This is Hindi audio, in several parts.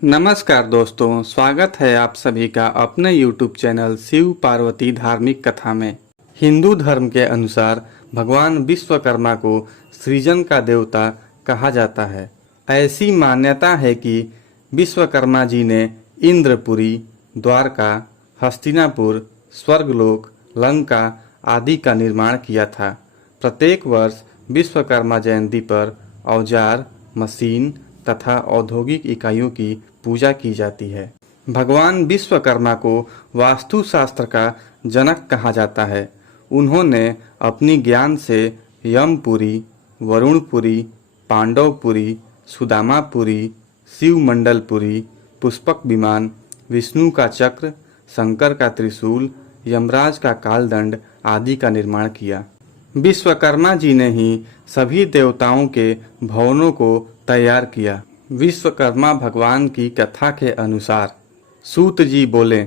नमस्कार दोस्तों, स्वागत है आप सभी का अपने YouTube चैनल शिव पार्वती धार्मिक कथा में। हिंदू धर्म के अनुसार भगवान विश्वकर्मा को सृजन का देवता कहा जाता है। ऐसी मान्यता है कि विश्वकर्मा जी ने इंद्रपुरी, द्वारका, हस्तिनापुर, स्वर्गलोक, लंका आदि का निर्माण किया था। प्रत्येक वर्ष विश्वकर्मा जयंती पर औजार, मशीन तथा औद्योगिक इकाइयों की पूजा की जाती है। भगवान विश्वकर्मा को वास्तुशास्त्र का जनक कहा जाता है। उन्होंने अपनी ज्ञान से यमपुरी, वरुणपुरी, पांडवपुरी, सुदामापुरी, शिवमंडलपुरी, पुष्पक विमान, विष्णु का चक्र, शंकर का त्रिशूल, यमराज का कालदंड आदि का निर्माण किया। विश्वकर्मा जी ने ही सभी देवताओं के भवनों को तैयार किया। विश्वकर्मा भगवान की कथा के अनुसार सूत जी बोले,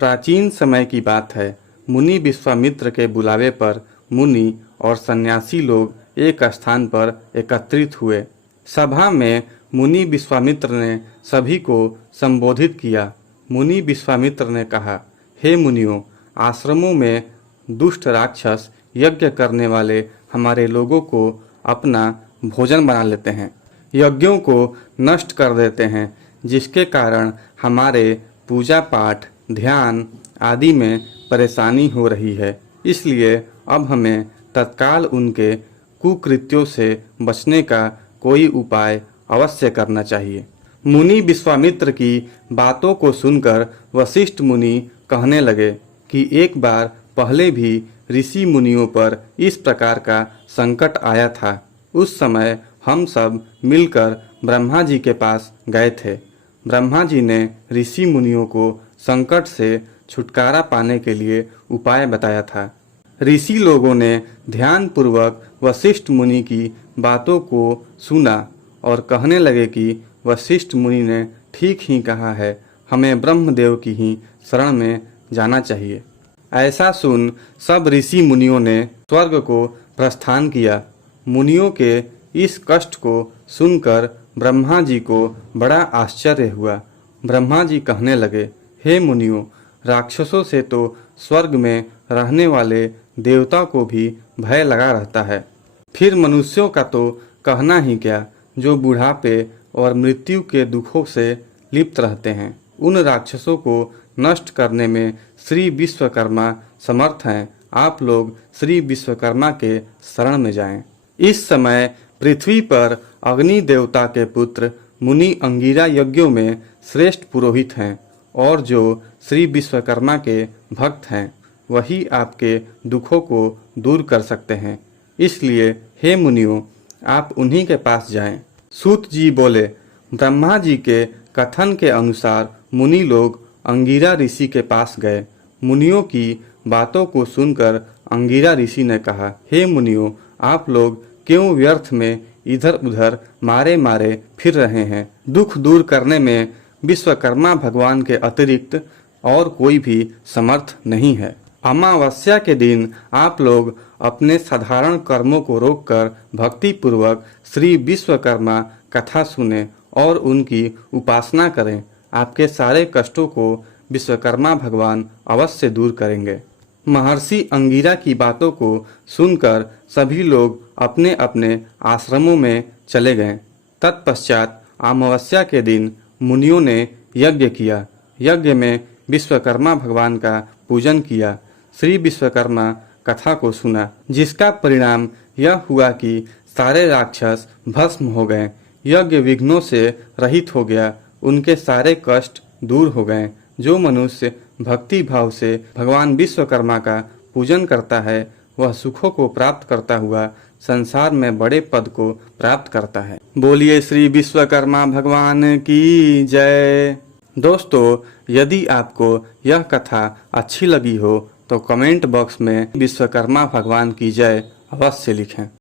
प्राचीन समय की बात है। मुनि विश्वामित्र के बुलावे पर मुनि और सन्यासी लोग एक स्थान पर एकत्रित हुए। सभा में मुनि विश्वामित्र ने सभी को संबोधित किया। मुनि विश्वामित्र ने कहा, हे मुनियों, आश्रमों में दुष्ट राक्षस यज्ञ करने वाले हमारे लोगों को अपना भोजन बना लेते हैं, यज्ञों को नष्ट कर देते हैं, जिसके कारण हमारे पूजा पाठ, ध्यान आदि में परेशानी हो रही है। इसलिए अब हमें तत्काल उनके कुकृत्यों से बचने का कोई उपाय अवश्य करना चाहिए। मुनि विश्वामित्र की बातों को सुनकर वशिष्ठ मुनि कहने लगे कि एक बार पहले भी ऋषि मुनियों पर इस प्रकार का संकट आया था। उस समय हम सब मिलकर ब्रह्मा जी के पास गए थे। ब्रह्मा जी ने ऋषि मुनियों को संकट से छुटकारा पाने के लिए उपाय बताया था। ऋषि लोगों ने ध्यान पूर्वक वशिष्ठ मुनि की बातों को सुना और कहने लगे कि वशिष्ठ मुनि ने ठीक ही कहा है, हमें ब्रह्मदेव की ही शरण में जाना चाहिए। ऐसा सुन सब ऋषि मुनियों ने स्वर्ग को प्रस्थान किया। मुनियों के इस कष्ट को सुनकर ब्रह्मा जी को बड़ा आश्चर्य हुआ। ब्रह्मा जी कहने लगे, हे मुनियों, राक्षसों से तो स्वर्ग में रहने वाले देवता को भी भय लगा रहता है, फिर मनुष्यों का तो कहना ही क्या, जो बुढ़ापे और मृत्यु के दुखों से लिप्त रहते हैं। उन राक्षसों को नष्ट करने में श्री विश्वकर्मा समर्थ हैं। आप लोग श्री विश्वकर्मा के शरण में जाएं। इस समय पृथ्वी पर अग्नि देवता के पुत्र मुनि अंगिरा यज्ञों में श्रेष्ठ पुरोहित हैं और जो श्री विश्वकर्मा के भक्त हैं, वही आपके दुखों को दूर कर सकते हैं। इसलिए हे मुनियों, आप उन्हीं के पास जाएं। सूत जी बोले, ब्रह्मा जी के कथन के अनुसार मुनि लोग अंगिरा ऋषि के पास गए। मुनियों की बातों को सुनकर अंगिरा ऋषि ने कहा, हे मुनियों, आप लोग क्यों व्यर्थ में इधर उधर मारे मारे फिर रहे हैं। दुख दूर करने में विश्वकर्मा भगवान के अतिरिक्त और कोई भी समर्थ नहीं है। अमावस्या के दिन आप लोग अपने साधारण कर्मों को रोककर भक्ति पूर्वक श्री विश्वकर्मा कथा सुने और उनकी उपासना करें। आपके सारे कष्टों को विश्वकर्मा भगवान अवश्य दूर करेंगे। महर्षि अंगिरा की बातों को सुनकर सभी लोग अपने अपने आश्रमों में चले गए। तत्पश्चात अमावस्या के दिन मुनियों ने यज्ञ किया। यज्ञ में विश्वकर्मा भगवान का पूजन किया। श्री विश्वकर्मा कथा को सुना, जिसका परिणाम यह हुआ कि सारे राक्षस भस्म हो गए। यज्ञ विघ्नों से रहित हो गया। उनके सारे कष्ट दूर हो गए। जो मनुष्य भक्ति भाव से भगवान विश्वकर्मा का पूजन करता है, वह सुखों को प्राप्त करता हुआ संसार में बड़े पद को प्राप्त करता है। बोलिए श्री विश्वकर्मा भगवान की जय। दोस्तों, यदि आपको यह कथा अच्छी लगी हो तो कमेंट बॉक्स में विश्वकर्मा भगवान की जय अवश्य लिखें।